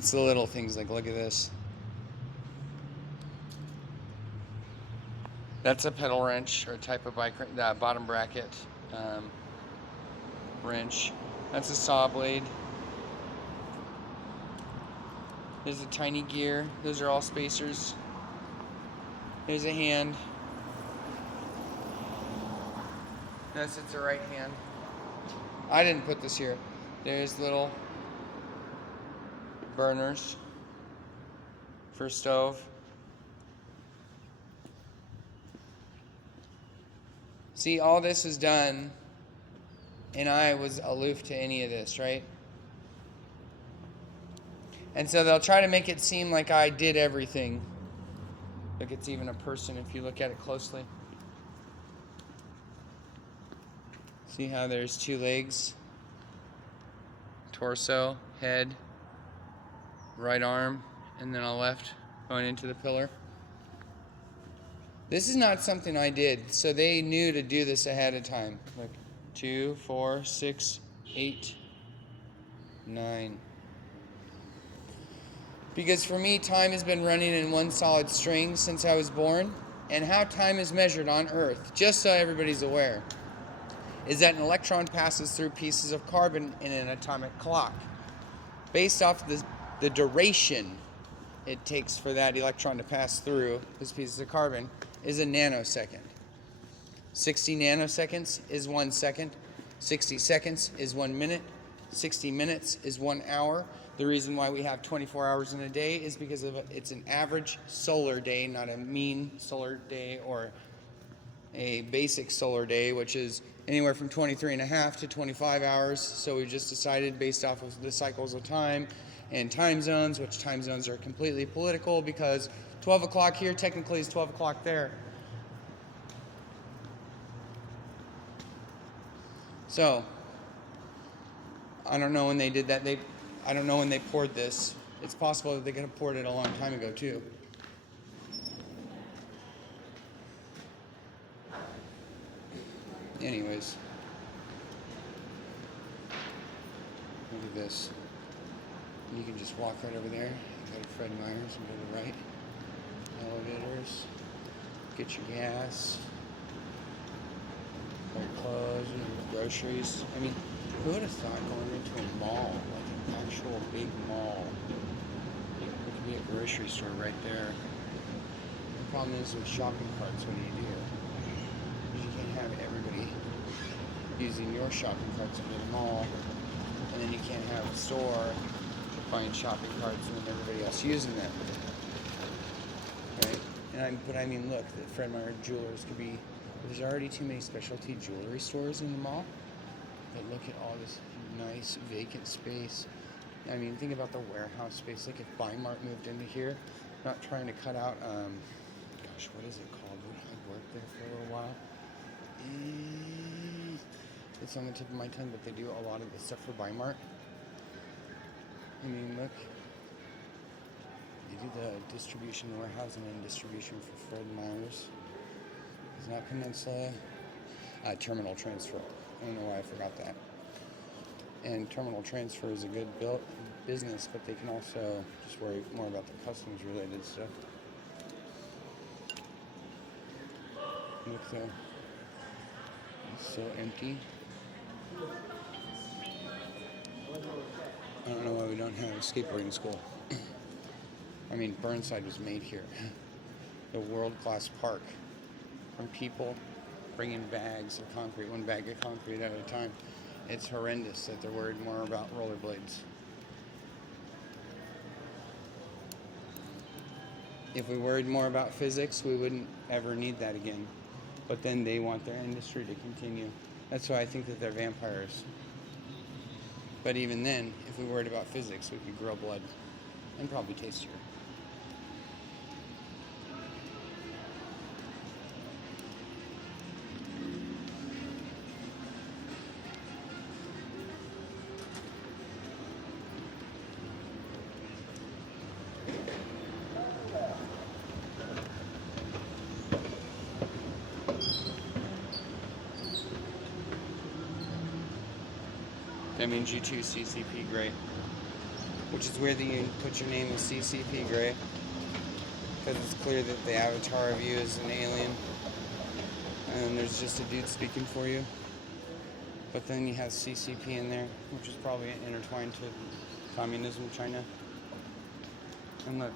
It's the little things like, look at this. That's a pedal wrench or type of bike, bottom bracket wrench. That's a saw blade. There's a tiny gear. Those are all spacers. There's a hand. That's the right hand. I didn't put this here. There's little burners for stove. See, all this is done, and I was aloof to any of this, right? And so they'll try to make it seem like I did everything. Look, it's even a person if you look at it closely. See how there's two legs? Torso, head, right arm, and then a left going into the pillar. This is not something I did, so they knew to do this ahead of time. Look, 2, 4, 6, 8, 9. Because for me, time has been running in one solid string since I was born, and how time is measured on Earth, just so everybody's aware, is that an electron passes through pieces of carbon in an atomic clock. Based off the duration it takes for that electron to pass through those pieces of carbon is a nanosecond. 60 nanoseconds is 1 second. 60 seconds is 1 minute. 60 minutes is 1 hour. The reason why we have 24 hours in a day is because it's an average solar day, not a mean solar day or a basic solar day, which is anywhere from 23 and a half to 25 hours. So we just decided based off of the cycles of time and time zones, which time zones are completely political because 12 o'clock here technically is 12 o'clock there. So I don't know when they did that. I don't know when they poured this. It's possible that they could have poured it a long time ago too. Anyways, look at this. You can just walk right over there. Go to Fred Meyers and go to the right. Elevators. Get your gas. Buy clothes, groceries. I mean, who would have thought going into a mall, like an actual big mall? There could be a grocery store right there. The problem is with shopping carts, what do? You can't have everybody using your shopping carts in the mall, and then you can't have a store buying shopping carts and then everybody else using them. Right? But I mean, look, the Fred Meyer Jewelers could be. There's already too many specialty jewelry stores in the mall. But look at all this nice vacant space. I mean, think about the warehouse space. Like if Bi-Mart moved into here, not trying to cut out, gosh, what is it called? I worked there for a little while. It's on the tip of my tongue, but they do a lot of the stuff for Bi-Mart. I mean, look. They do the distribution, warehousing, and distribution for Fred Meyers. It's not Peninsula. Terminal Transfer. I don't know why I forgot that. And Terminal Transfer is a good business, but they can also just worry more about the customs related stuff. Look there. It's so empty. I don't know why we don't have a skateboarding school. I mean, Burnside was made here. The world-class park. From people bringing bags of concrete, one bag of concrete at a time. It's horrendous that they're worried more about rollerblades. If we worried more about physics, we wouldn't ever need that again. But then they want their industry to continue. That's why I think that they're vampires. But even then, if we worried about physics, we could grow blood and probably tastier. That means you choose CCP, great. Which is weird that you put your name as CCP Gray, because it's clear that the avatar of you is an alien, and there's just a dude speaking for you. But then you have CCP in there, which is probably intertwined to communism, China. And look,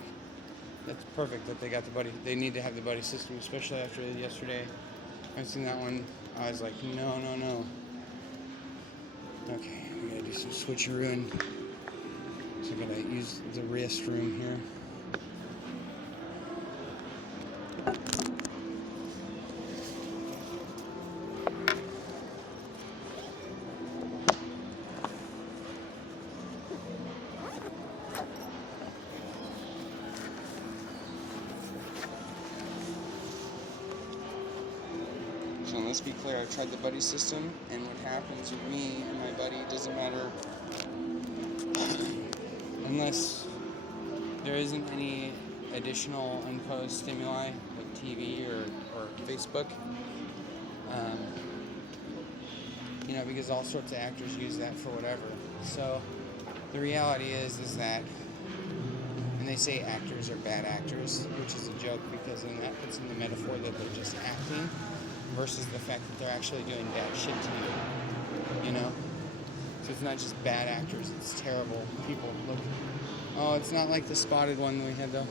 it's perfect that they got the buddy. They need to have the buddy system, especially after yesterday. I've seen that one. I was like, no, no, no. Okay, we gotta do some switcherooing. So I gotta use the restroom here. So let's be clear, I've tried the buddy system, and what happens with me and my buddy doesn't matter unless there isn't any additional imposed stimuli like TV or Facebook. Because all sorts of actors use that for whatever. So the reality is that, and they say actors are bad actors, which is a joke because then that puts in the metaphor that they're just acting versus the fact that they're actually doing bad shit to you, So it's not just bad actors, it's terrible people. Look, oh, it's not like the spotted one that we had though.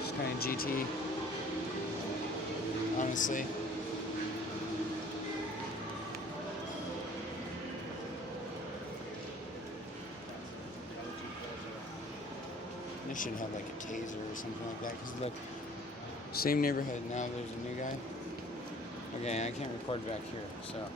It's kind of GT, honestly. They should have like a taser or something like that, because look, same neighborhood, now there's a new guy. Okay, I can't record back here, so